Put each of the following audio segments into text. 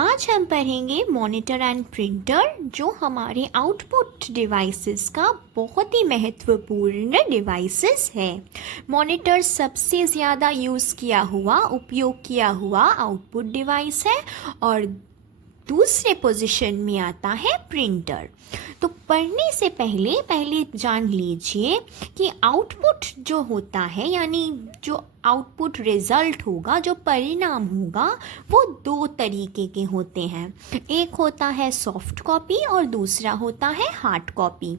आज हम पढ़ेंगे मॉनिटर एंड प्रिंटर, जो हमारे आउटपुट डिवाइसेस का बहुत ही महत्वपूर्ण डिवाइसेस है। मॉनिटर सबसे ज़्यादा उपयोग किया हुआ आउटपुट डिवाइस है और दूसरे पोजीशन में आता है प्रिंटर। तो पढ़ने से पहले जान लीजिए कि आउटपुट जो होता है, यानी जो आउटपुट रिज़ल्ट होगा, जो परिणाम होगा, वो दो तरीके के होते हैं। एक होता है सॉफ्ट कॉपी और दूसरा होता है हार्ड कॉपी।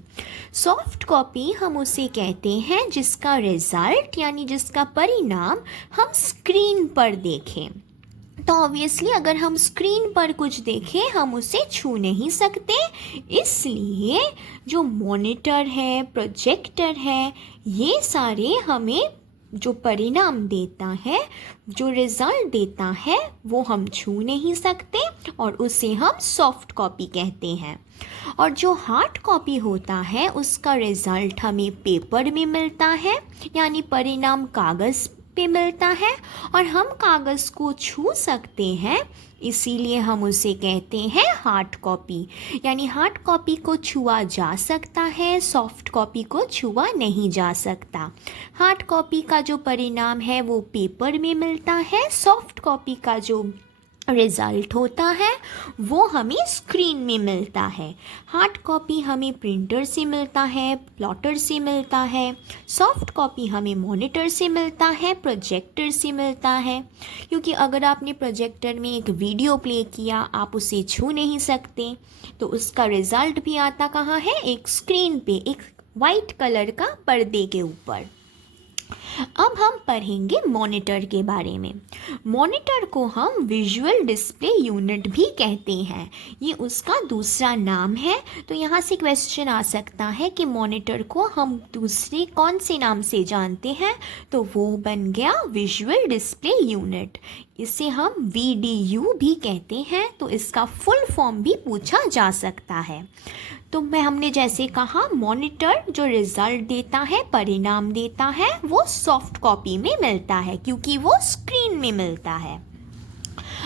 सॉफ्ट कॉपी हम उसे कहते हैं जिसका रिज़ल्ट यानी जिसका परिणाम हम स्क्रीन पर देखें। तो ऑब्वियसली अगर हम स्क्रीन पर कुछ देखें हम उसे छू नहीं सकते, इसलिए जो मॉनिटर है, प्रोजेक्टर है, ये सारे हमें जो परिणाम देता है, जो रिज़ल्ट देता है, वो हम छू नहीं सकते और उसे हम सॉफ्ट कॉपी कहते हैं। और जो हार्ड कॉपी होता है उसका रिज़ल्ट हमें पेपर में मिलता है, यानी परिणाम कागज़ पे मिलता है और हम कागज़ को छू सकते हैं, इसीलिए हम उसे कहते हैं हार्ड कॉपी। यानी हार्ड कॉपी को छुआ जा सकता है, सॉफ्ट कॉपी को छुआ नहीं जा सकता। हार्ड कॉपी का जो परिणाम है वो पेपर में मिलता है, सॉफ्ट कॉपी का जो रिज़ल्ट होता है वो हमें स्क्रीन में मिलता है। हार्ड कॉपी हमें प्रिंटर से मिलता है, प्लॉटर से मिलता है, सॉफ्ट कॉपी हमें मॉनिटर से मिलता है, प्रोजेक्टर से मिलता है। क्योंकि अगर आपने प्रोजेक्टर में एक वीडियो प्ले किया, आप उसे छू नहीं सकते, तो उसका रिज़ल्ट भी आता कहाँ है? एक स्क्रीन पे, एक वाइट कलर का पर्दे के ऊपर। अब हम पढ़ेंगे मॉनिटर के बारे में। मॉनिटर को हम विजुअल डिस्प्ले यूनिट भी कहते हैं, ये उसका दूसरा नाम है। तो यहाँ से क्वेश्चन आ सकता है कि मॉनिटर को हम दूसरे कौन से नाम से जानते हैं, तो वो बन गया विजुअल डिस्प्ले यूनिट। इसे हम VDU भी कहते हैं, तो इसका फुल फॉर्म भी पूछा जा सकता है। तो हमने जैसे कहा, मॉनिटर जो रिज़ल्ट देता है, परिणाम देता है, वो सॉफ्ट कॉपी में मिलता है क्योंकि वो स्क्रीन में मिलता है।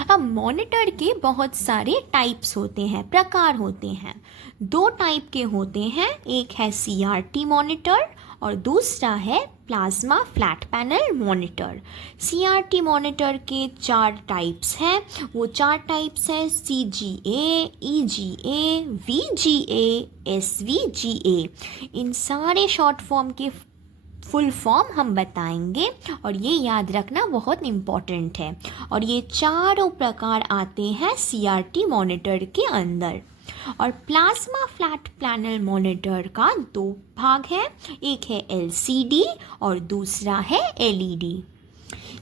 अब मॉनिटर के बहुत सारे टाइप्स होते हैं, प्रकार होते हैं। दो टाइप के होते हैं, एक है CRT मॉनिटर और दूसरा है plasma flat panel monitor. CRT monitor के 4 टाइप्स हैं। वो 4 टाइप्स हैं CGA, EGA, VGA, SVGA। इन सारे शॉर्ट फॉर्म के फुल फॉर्म हम बताएंगे और ये याद रखना बहुत इम्पॉर्टेंट है। और ये चारों प्रकार आते हैं CRT मॉनिटर के अंदर। और प्लाज्मा फ्लैट पैनल मॉनिटर का 2 भाग है, एक है LCD और दूसरा है LED।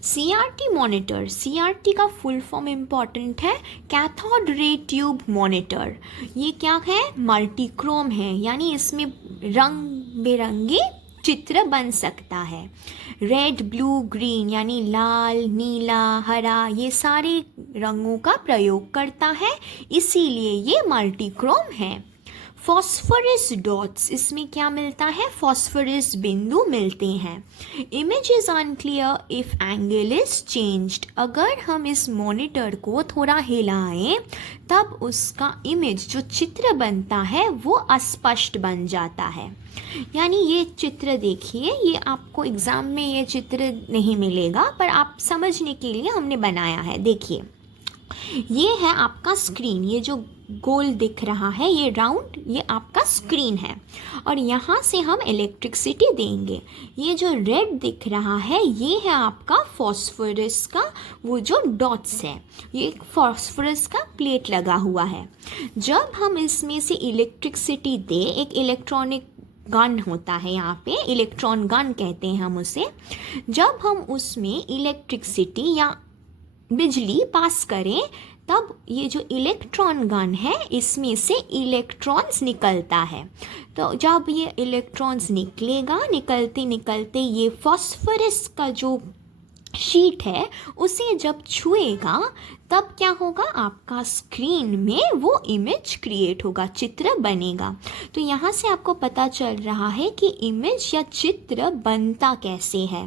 CRT मॉनिटर, CRT का फुल फॉर्म इम्पॉर्टेंट है, कैथोड रे ट्यूब मॉनिटर। ये क्या है? मल्टीक्रोम है, यानी इसमें रंग बिरंगे चित्र बन सकता है। रेड, ब्लू, ग्रीन यानी लाल, नीला, हरा, ये सारे रंगों का प्रयोग करता है, इसीलिए ये मल्टीक्रोम है। फॉस्फोरस डॉट्स, इसमें क्या मिलता है? फॉस्फोरस बिंदु मिलते हैं। Image is unclear if angle is changed, अगर हम इस मॉनिटर को थोड़ा हिलाएं तब उसका इमेज, जो चित्र बनता है, वो अस्पष्ट बन जाता है। यानी ये चित्र देखिए, ये आपको एग्ज़ाम में ये चित्र नहीं मिलेगा, पर आप समझने के लिए हमने बनाया है। देखिए, ये है आपका स्क्रीन, ये जो गोल दिख रहा है, ये राउंड, ये आपका स्क्रीन है और यहाँ से हम इलेक्ट्रिसिटी देंगे। ये जो रेड दिख रहा है, ये है आपका फॉस्फोरस का वो जो डॉट्स है, ये एक फॉस्फोरस का प्लेट लगा हुआ है। जब हम इसमें से इलेक्ट्रिसिटी दें, एक इलेक्ट्रॉनिक गन होता है, यहाँ पे इलेक्ट्रॉन गन कहते हैं हम उसे, जब हम उसमें इलेक्ट्रिसिटी या बिजली पास करें तब ये जो इलेक्ट्रॉन गन है, इसमें से इलेक्ट्रॉन्स निकलता है। तो जब ये इलेक्ट्रॉन्स निकलेगा, निकलते निकलते ये फॉस्फोरस का जो शीट है उसे जब छुएगा तब क्या होगा, आपका स्क्रीन में वो इमेज क्रिएट होगा, चित्र बनेगा। तो यहाँ से आपको पता चल रहा है कि इमेज या चित्र बनता कैसे है।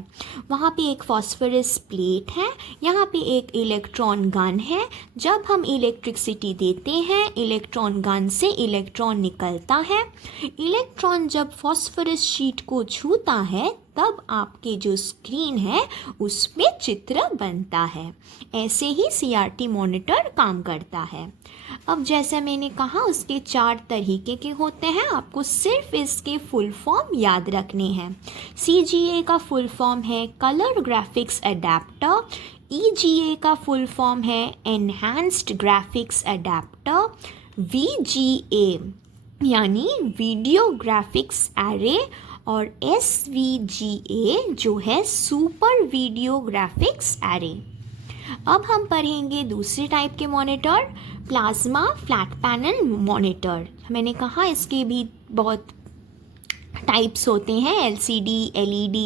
वहाँ पे एक फॉस्फोरस प्लेट है, यहाँ पे एक इलेक्ट्रॉन गन है। जब हम इलेक्ट्रिसिटी देते हैं, इलेक्ट्रॉन गन से इलेक्ट्रॉन निकलता है। इलेक्ट्रॉन जब फॉस्फोरस शीट को छूता है तब आपके जो स्क्रीन है उसमें चित्र बनता है। ऐसे ही CRT मॉनिटर काम करता है। अब जैसे मैंने कहा उसके 4 तरीके के होते हैं, आपको सिर्फ इसके फुल फॉर्म याद रखने हैं। CGA का फुल फॉर्म है कलर ग्राफिक्स अडेप्टर, EGA का फुल फॉर्म है एनहांस्ड ग्राफिक्स अडेप्टर, VGA यानी वीडियो ग्राफिक्स एरे, और SVGA जो है सुपर वीडियो ग्राफिक्स एरे। अब हम पढ़ेंगे दूसरे टाइप के monitor, plasma flat panel monitor. मैंने कहा इसके भी बहुत टाइप्स होते हैं, LCD, LED।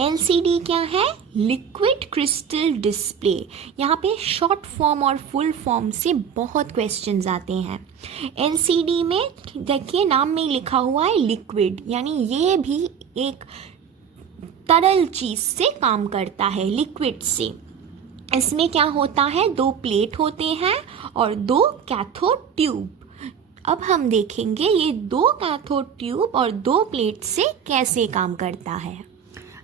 LCD क्या है, लिक्विड क्रिस्टल डिस्प्ले। यहाँ पे शॉर्ट फॉर्म और फुल फॉर्म से बहुत क्वेश्चंस आते हैं। LCD में देखिए नाम में लिखा हुआ है लिक्विड, यानी ये भी एक तरल चीज़ से काम करता है, लिक्विड से। इसमें क्या होता है, 2 प्लेट होते हैं और 2 कैथोड ट्यूब। अब हम देखेंगे ये 2 कैथोड ट्यूब और 2 प्लेट से कैसे काम करता है।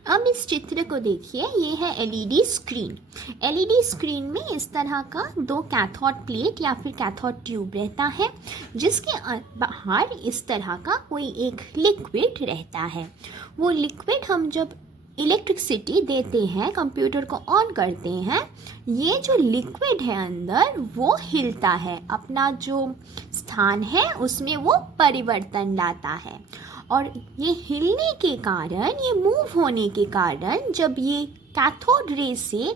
अब इस चित्र को देखिए, ये है LED स्क्रीन। LED स्क्रीन में इस तरह का 2 कैथोड प्लेट या फिर कैथोड ट्यूब रहता है, जिसके बाहर इस तरह का कोई एक लिक्विड रहता है। वो लिक्विड हम जब इलेक्ट्रिसिटी देते हैं, कंप्यूटर को ऑन करते हैं, ये जो लिक्विड है अंदर वो हिलता है, अपना जो स्थान है उसमें वो परिवर्तन लाता है। और ये हिलने के कारण, ये मूव होने के कारण जब ये कैथोड रे से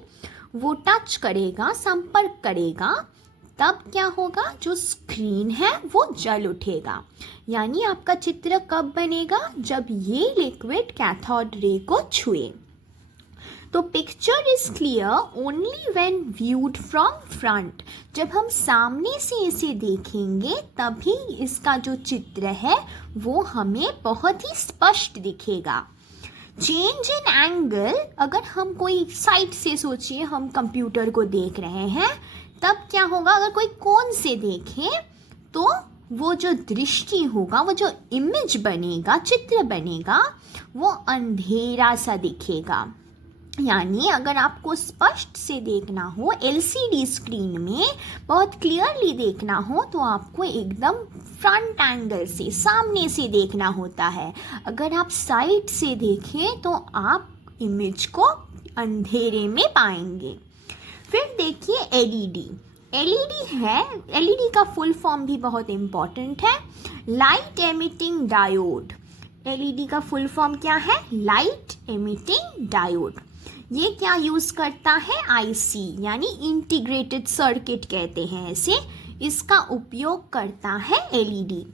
वो टच करेगा, संपर्क करेगा, तब क्या होगा, जो स्क्रीन है वो जल उठेगा। यानी आपका चित्र कब बनेगा, जब ये लिक्विड कैथोड रे को छुए। तो picture is clear only when viewed from front. जब हम सामने से इसे देखेंगे तभी इसका जो चित्र है वो हमें बहुत ही स्पष्ट दिखेगा। चेंज इन एंगल, अगर हम कोई साइड से, सोचिए हम कंप्यूटर को देख रहे हैं, तब क्या होगा, अगर कोई कोण से देखे तो वो जो दृष्टि होगा, वो जो इमेज बनेगा, चित्र बनेगा, वो अंधेरा सा दिखेगा। यानी अगर आपको स्पष्ट से देखना हो, LCD स्क्रीन में बहुत क्लियरली देखना हो, तो आपको एकदम फ्रंट एंगल से, सामने से देखना होता है। अगर आप साइड से देखें तो आप इमेज को अंधेरे में पाएंगे। फिर देखिए LED है, LED का फुल फॉर्म भी बहुत इम्पॉर्टेंट है, लाइट एमिटिंग डायोड। LED का फुल फॉर्म क्या है, लाइट एमिटिंग डायोड। ये क्या यूज़ करता है, IC यानी इंटीग्रेटेड सर्किट कहते हैं इसे। इसका उपयोग करता है LED।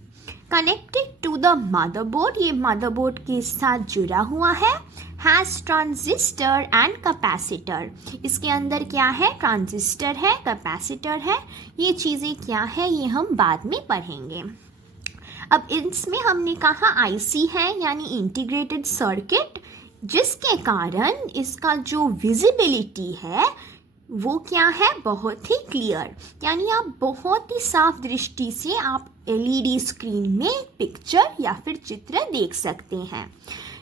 Connected to the motherboard, ये मदरबोर्ड के साथ जुड़ा हुआ है। हैज़ ट्रांजिस्टर एंड कैपेसिटर, इसके अंदर क्या है, ट्रांजिस्टर है, कैपेसिटर है। ये चीज़ें क्या है ये हम बाद में पढ़ेंगे। अब इसमें हमने कहा IC है यानी इंटीग्रेटेड सर्किट, जिसके कारण इसका जो विजिबिलिटी है वो क्या है, बहुत ही क्लियर। यानी आप बहुत ही साफ दृष्टि से आप LED स्क्रीन में पिक्चर या फिर चित्र देख सकते हैं।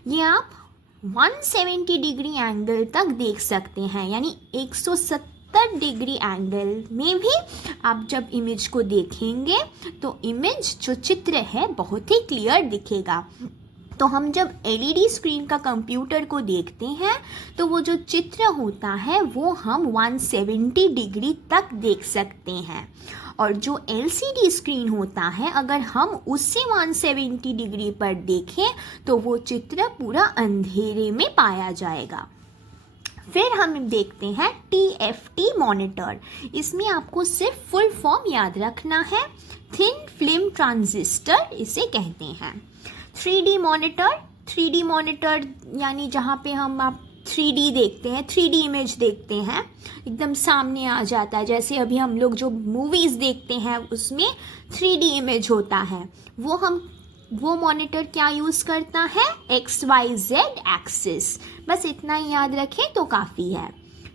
ये आप 170 डिग्री एंगल तक देख सकते हैं, यानी 170 डिग्री एंगल में भी आप जब इमेज को देखेंगे तो इमेज जो चित्र है बहुत ही क्लियर दिखेगा। तो हम जब LED स्क्रीन का कंप्यूटर को देखते हैं तो वो जो चित्र होता है वो हम 170 डिग्री तक देख सकते हैं, और जो LCD स्क्रीन होता है अगर हम उससे 170 डिग्री पर देखें तो वो चित्र पूरा अंधेरे में पाया जाएगा। फिर हम देखते हैं TFT मॉनिटर। इसमें आपको सिर्फ फुल फॉर्म याद रखना है, थिन फिल्म ट्रांजिस्टर इसे कहते हैं। 3D मॉनिटर, 3D मॉनिटर यानी जहाँ पे हम आप 3D देखते हैं, 3D इमेज देखते हैं, एकदम सामने आ जाता है। जैसे अभी हम लोग जो मूवीज़ देखते हैं उसमें 3D इमेज होता है, वो मॉनिटर क्या यूज़ करता है, XYZ एक्सिस। बस इतना ही याद रखें तो काफ़ी है।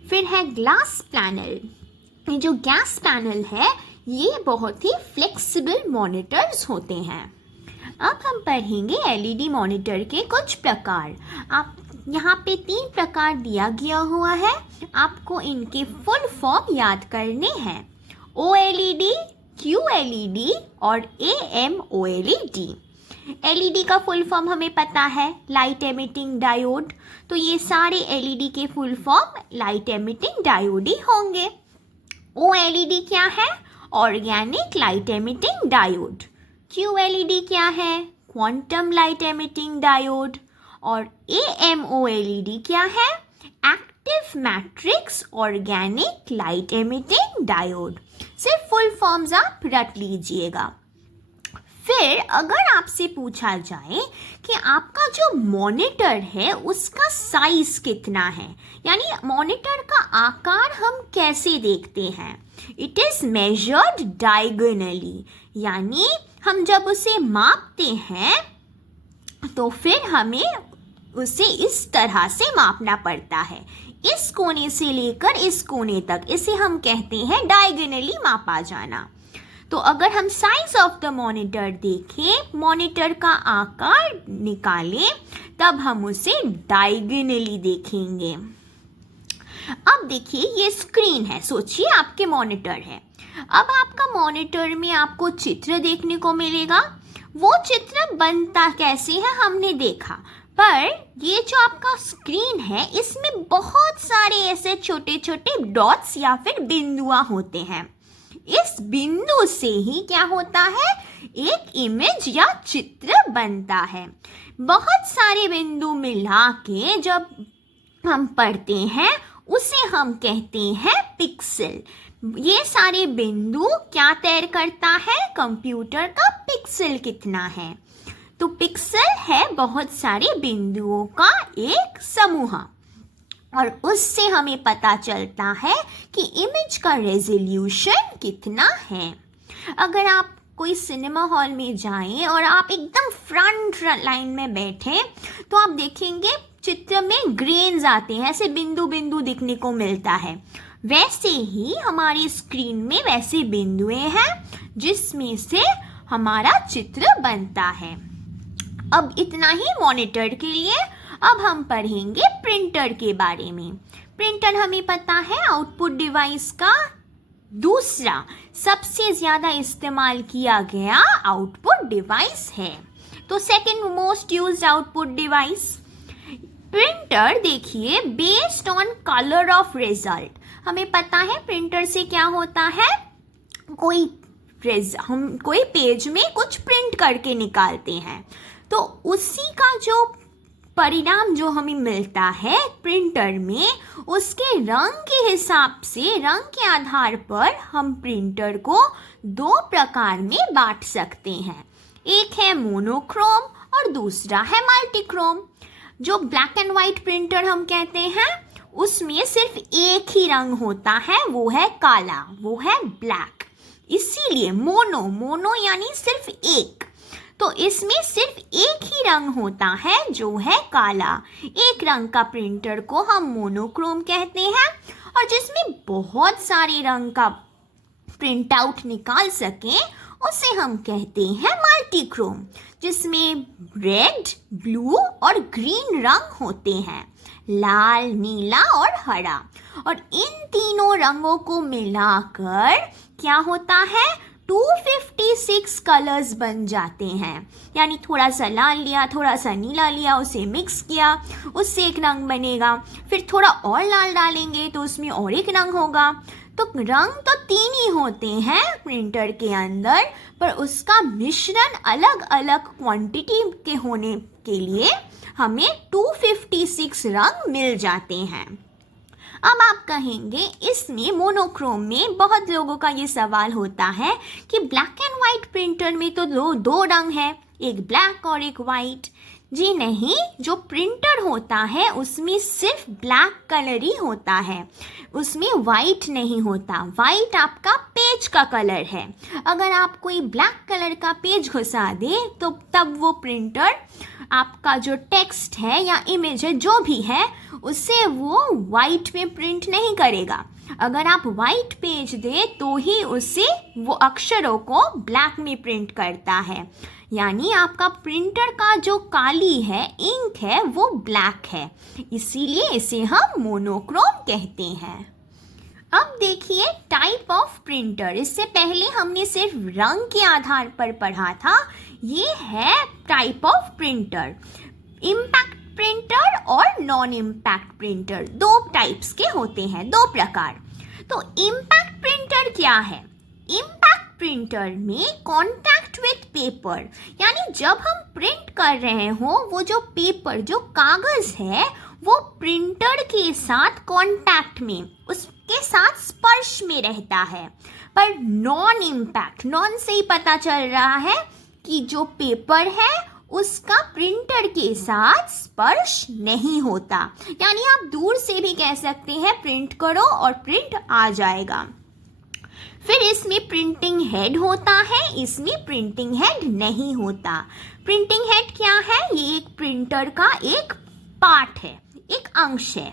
फिर है ग्लास पैनल। ये जो गैस पैनल है ये बहुत ही फ्लेक्सिबल मॉनिटर्स होते हैं। अब हम पढ़ेंगे LED मॉनिटर के कुछ प्रकार। आप यहाँ पे 3 प्रकार दिया गया हुआ है, आपको इनके फुल फॉर्म याद करने हैं। OLED, QLED और AMOLED। LED का फुल फॉर्म हमें पता है, लाइट एमिटिंग डायोड। तो ये सारे LED के full form light emitting diode ही होंगे। OLED क्या है, organic light emitting diode. QLED क्या है, क्वांटम लाइट एमिटिंग डायोड। और AMOLED क्या है, active matrix organic light emitting diode. सिर्फ फुल फॉर्म्स आप रट लीजिएगा। फिर अगर आपसे पूछा जाए कि आपका जो मॉनिटर है उसका साइज कितना है, यानी मॉनिटर का आकार हम कैसे देखते हैं, इट इज मेजर्ड डायगोनली, यानी हम जब उसे मापते हैं तो फिर हमें उसे इस तरह से मापना पड़ता है, इस कोने से लेकर इस कोने तक, इसे हम कहते हैं डायगोनली मापा जाना। तो अगर हम साइज ऑफ द मॉनिटर देखें, मॉनिटर का आकार निकालें, तब हम उसे डायगोनली देखेंगे। अब देखिए ये स्क्रीन है, सोचिए आपके मॉनिटर है। अब आपका मॉनिटर में आपको चित्र देखने को मिलेगा। वो चित्र बनता कैसे है हमने देखा, पर ये जो आपका स्क्रीन है इसमें बहुत सारे ऐसे छोटे छोटे डॉट्स या फिर बिंदुआ होते हैं। इस बिंदु से ही क्या होता है, एक इमेज या चित्र बनता है। बहुत सारे बिंदु मिला के जब हम पढ़ते हैं उसे हम कहते हैं पिक्सल। ये सारे बिंदु क्या तय करता है, कंप्यूटर का पिक्सल कितना है। तो पिक्सल है बहुत सारे बिंदुओं का एक समूह, और उससे हमें पता चलता है कि इमेज का रेजोल्यूशन कितना है। अगर आप कोई सिनेमा हॉल में जाएं और आप एकदम फ्रंट लाइन में बैठे तो आप देखेंगे चित्र में ग्रेन्स आते हैं, ऐसे बिंदु बिंदु दिखने को मिलता है। वैसे ही हमारी स्क्रीन में वैसे बिंदुएं हैं जिसमें से हमारा चित्र बनता है। अब इतना ही मॉनिटर के लिए। अब हम पढ़ेंगे प्रिंटर के बारे में। प्रिंटर हमें पता है आउटपुट डिवाइस का दूसरा सबसे ज़्यादा इस्तेमाल किया गया आउटपुट डिवाइस है। तो second most used output device printer. देखिए based on colour of result, हमें पता है प्रिंटर से क्या होता है, हम कोई पेज में कुछ प्रिंट करके निकालते हैं, तो उसी का जो परिणाम जो हमें मिलता है प्रिंटर में, उसके रंग के हिसाब से, रंग के आधार पर हम प्रिंटर को 2 प्रकार में बांट सकते हैं। एक है मोनोक्रोम और दूसरा है मल्टीक्रोम। जो ब्लैक एंड वाइट प्रिंटर हम कहते हैं उसमें सिर्फ एक ही रंग होता है, वो है काला, वो है ब्लैक। इसीलिए मोनो यानी सिर्फ एक, तो इसमें सिर्फ एक ही रंग होता है जो है काला। एक रंग का प्रिंटर को हम मोनोक्रोम कहते हैं, और जिसमें बहुत सारे रंग का प्रिंट आउट निकाल सकें उसे हम कहते हैं मल्टीक्रोम, जिसमें रेड, ब्लू और ग्रीन रंग होते हैं, लाल, नीला और हरा। और इन तीनों रंगों को मिलाकर क्या होता है, 256 कलर्स बन जाते हैं। यानी थोड़ा सा लाल लिया, थोड़ा सा नीला लिया, उसे मिक्स किया, उससे एक रंग बनेगा। फिर थोड़ा और लाल डालेंगे तो उसमें और एक रंग होगा। तो रंग तो 3 ही होते हैं प्रिंटर के अंदर, पर उसका मिश्रण अलग अलग क्वांटिटी के होने के लिए हमें 256 रंग मिल जाते हैं। अब आप कहेंगे इसमें मोनोक्रोम में बहुत लोगों का ये सवाल होता है कि ब्लैक एंड वाइट प्रिंटर में तो दो रंग है, एक ब्लैक और एक वाइट। जी नहीं, जो प्रिंटर होता है उसमें सिर्फ ब्लैक कलर ही होता है, उसमें वाइट नहीं होता। वाइट आपका पेज का कलर है। अगर आप कोई ब्लैक कलर का पेज घुसा दे तो तब वो प्रिंटर आपका जो टेक्स्ट है या इमेज है जो भी है उसे वो वाइट में प्रिंट नहीं करेगा। अगर आप वाइट पेज दे तो ही उसे वो अक्षरों को ब्लैक में प्रिंट करता है। यानी आपका प्रिंटर का जो काली है, इंक है, वो ब्लैक है, इसीलिए इसे हम मोनोक्रोम कहते हैं। अब देखिए टाइप ऑफ प्रिंटर। इससे पहले हमने सिर्फ रंग के आधार पर पढ़ा था। ये है type of printer, impact printer और नॉन इम्पैक्ट प्रिंटर। दो टाइप्स के होते हैं, दो प्रकार। तो इम्पैक्ट प्रिंटर क्या है? इम्पैक्ट प्रिंटर में कॉन्टैक्ट विथ पेपर, यानी जब हम प्रिंट कर रहे हो वो जो पेपर, जो कागज है, वो प्रिंटर के साथ कॉन्टैक्ट में, उसके साथ स्पर्श में रहता है। पर नॉन इम्पैक्ट, नॉन से ही पता चल रहा है कि जो पेपर है उसका प्रिंटर के साथ स्पर्श नहीं होता। यानी आप दूर से भी कह सकते हैं प्रिंट करो और प्रिंट आ जाएगा। फिर इसमें प्रिंटिंग हेड होता है, इसमें प्रिंटिंग हेड नहीं होता। प्रिंटिंग हेड क्या है? ये एक प्रिंटर का एक पार्ट है, एक अंश है।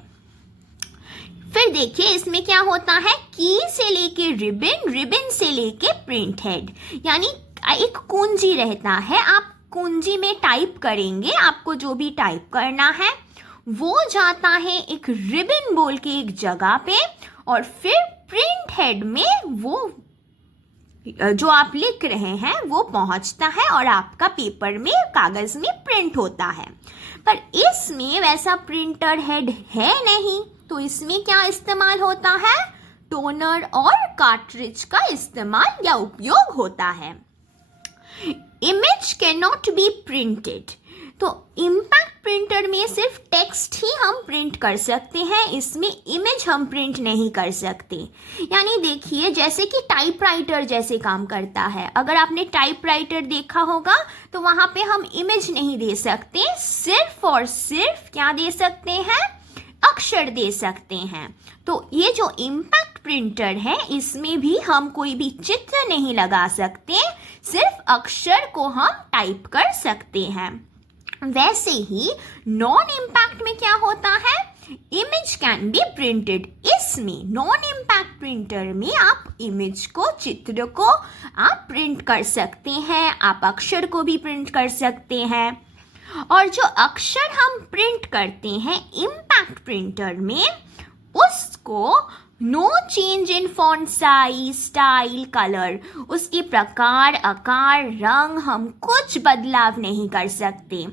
फिर देखिए इसमें क्या होता है, की से लेके रिबन, रिबन से लेके प्रिंट हेड, यानी एक कुंजी रहता है। आप कुंजी में टाइप करेंगे, आपको जो भी टाइप करना है वो जाता है एक रिबन बोल के एक जगह पे, और फिर प्रिंट हेड में वो जो आप लिख रहे हैं वो पहुंचता है और आपका पेपर में, कागज में प्रिंट होता है। पर इसमें वैसा प्रिंटर हेड है नहीं, तो इसमें क्या इस्तेमाल होता है? टोनर और कार्ट्रिज का इस्तेमाल या उपयोग होता है। Image can not be printed. तो इम्पैक्ट प्रिंटर में सिर्फ टेक्स्ट ही हम प्रिंट कर सकते हैं, इसमें इमेज हम प्रिंट नहीं कर सकते। यानी देखिए जैसे कि टाइपराइटर जैसे काम करता है। अगर आपने टाइपराइटर देखा होगा तो वहाँ पे हम इमेज नहीं दे सकते, सिर्फ और सिर्फ क्या दे सकते हैं? अक्षर दे सकते हैं। तो ये जो इम्पैक्ट प्रिंटर है इसमें भी हम कोई भी चित्र नहीं लगा सकते, सिर्फ अक्षर को हम टाइप कर सकते हैं। वैसे ही नॉन इम्पैक्ट में क्या होता है? Image can be printed. इसमें नॉन इम्पैक्ट प्रिंटर में आप इमेज को, चित्र को आप प्रिंट कर सकते हैं, आप अक्षर को भी प्रिंट कर सकते हैं। और जो अक्षर हम प्रिंट करते हैं इम्पैक्ट प्रिंटर में, उसको no change in font size, style, colour, उसके प्रकार, आकार, रंग हम कुछ बदलाव नहीं कर सकते।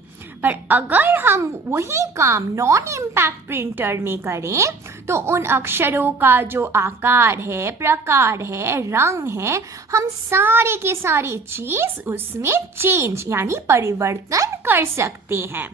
पर अगर हम वही काम नॉन इम्पैक्ट प्रिंटर में करें तो उन अक्षरों का जो आकार है, प्रकार है, रंग है, हम सारे के सारे चीज उसमें चेंज यानी परिवर्तन कर सकते हैं।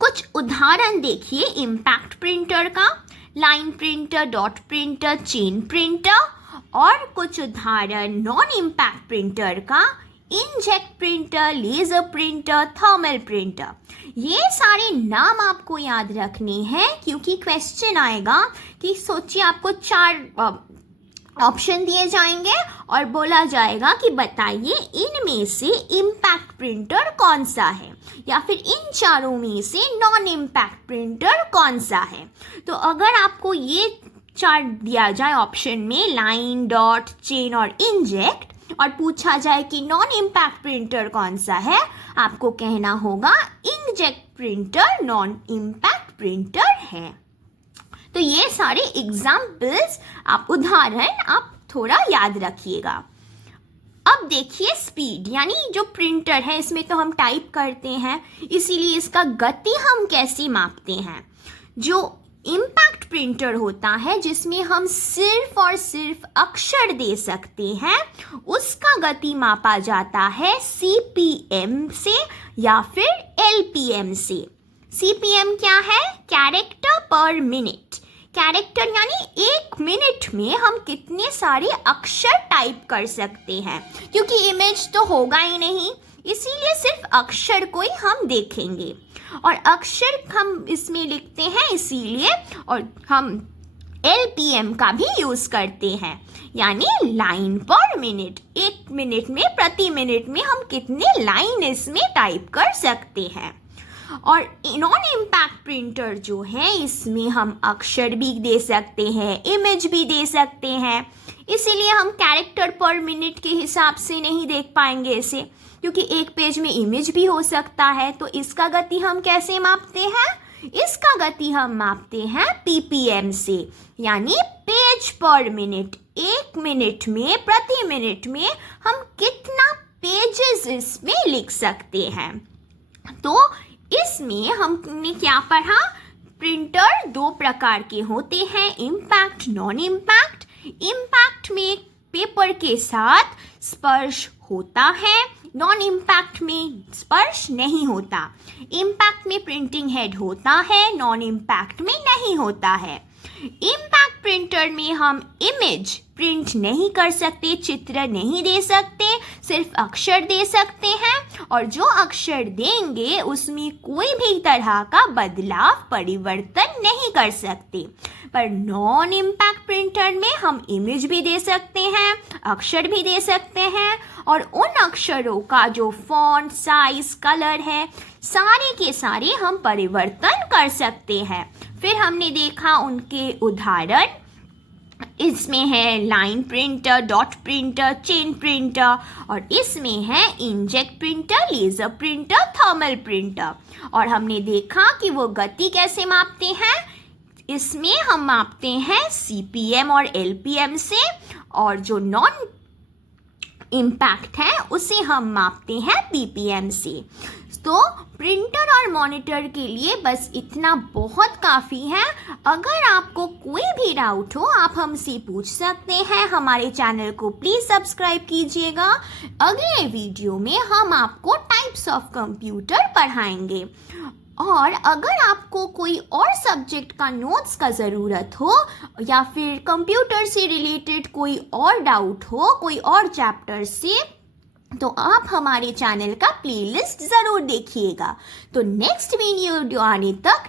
कुछ उदाहरण देखिए इम्पैक्ट प्रिंटर का, line printer, dot printer, chain printer. और कुछ उदाहरण नॉन इम्पैक्ट प्रिंटर का, inkjet printer, laser printer, thermal printer. ये सारे नाम आपको याद रखने हैं क्योंकि क्वेश्चन आएगा कि सोचिए आपको 4 ऑप्शन दिए जाएंगे और बोला जाएगा कि बताइए इनमें से इम्पैक्ट प्रिंटर कौन सा है, या फिर इन चारों में से नॉन इम्पैक्ट प्रिंटर कौन सा है। तो अगर आपको ये 4 दिया जाए ऑप्शन में, लाइन, डॉट, चेन और इंकजेट, और पूछा जाए कि नॉन इम्पैक्ट प्रिंटर कौन सा है, आपको कहना होगा inkjet printer non impact printer है। तो ये सारे एग्जाम्पल्स, आप उदाहरण आप थोड़ा याद रखिएगा। अब देखिए स्पीड, यानी जो प्रिंटर है इसमें तो हम टाइप करते हैं, इसीलिए इसका गति हम कैसे मापते हैं। जो इम्पैक्ट प्रिंटर होता है जिसमें हम सिर्फ और सिर्फ अक्षर दे सकते हैं, उसका गति मापा जाता है CPM से या फिर LPM से। CPM क्या है? कैरेक्टर पर मिनट। कैरेक्टर यानी 1 मिनट में हम कितने सारे अक्षर टाइप कर सकते हैं, क्योंकि इमेज तो होगा ही नहीं, इसीलिए सिर्फ अक्षर को ही हम देखेंगे और अक्षर हम इसमें लिखते हैं इसीलिए, और हम LPM का भी यूज़ करते हैं, यानी लाइन पर मिनट। एक मिनट में, प्रति मिनट में हम कितने लाइन इसमें टाइप कर सकते हैं। और नॉन इम्पैक्ट प्रिंटर जो है इसमें हम अक्षर भी दे सकते हैं, इमेज भी दे सकते हैं। इसीलिए हम कैरेक्टर पर मिनट के हिसाब से नहीं देख पाएंगे इसे, क्योंकि एक पेज में इमेज भी हो सकता है। तो इसका गति हम कैसे मापते हैं? इसका गति हम मापते हैं PPM से, यानी पेज पर मिनट। एक मिनट में, प्रति मिनट में हम कितना पेजेस इसमें लिख सकते हैं। तो इसमें हमने क्या पढ़ा? प्रिंटर दो प्रकार के होते हैं, इम्पैक्ट, नॉन इम्पैक्ट। इम्पैक्ट में पेपर के साथ स्पर्श होता है, नॉन इम्पैक्ट में स्पर्श नहीं होता। इम्पैक्ट में प्रिंटिंग हेड होता है, नॉन इम्पैक्ट में नहीं होता है। इम्पैक्ट प्रिंटर में हम इमेज प्रिंट नहीं कर सकते, चित्र नहीं दे सकते, सिर्फ अक्षर दे सकते हैं, और जो अक्षर देंगे उसमें कोई भी तरह का बदलाव, परिवर्तन नहीं कर सकते। पर नॉन इम्पैक्ट प्रिंटर में हम इमेज भी दे सकते हैं, अक्षर भी दे सकते हैं, और उन अक्षरों का जो फॉन्ट, साइज, कलर है, सारे के सारे हम परिवर्तन कर सकते हैं। फिर हमने देखा उनके उदाहरण, इसमें है line printer, dot printer, chain printer, और इसमें है inkjet printer, laser printer, thermal printer. और हमने देखा कि वो गति कैसे मापते हैं। इसमें हम मापते हैं CPM और LPM से, और जो नॉन इम्पैक्ट है उसे हम मापते हैं PPM से। तो प्रिंटर और मॉनिटर के लिए बस इतना बहुत काफ़ी है। अगर आपको कोई भी डाउट हो आप हमसे पूछ सकते हैं। हमारे चैनल को प्लीज़ सब्सक्राइब कीजिएगा। अगले वीडियो में हम आपको टाइप्स ऑफ कंप्यूटर पढ़ाएंगे। और अगर आपको कोई और सब्जेक्ट का नोट्स का ज़रूरत हो, या फिर कंप्यूटर से रिलेटेड कोई और डाउट हो, कोई और चैप्टर से, तो आप हमारे चैनल का प्लेलिस्ट ज़रूर देखिएगा। तो नेक्स्ट वीडियो आने तक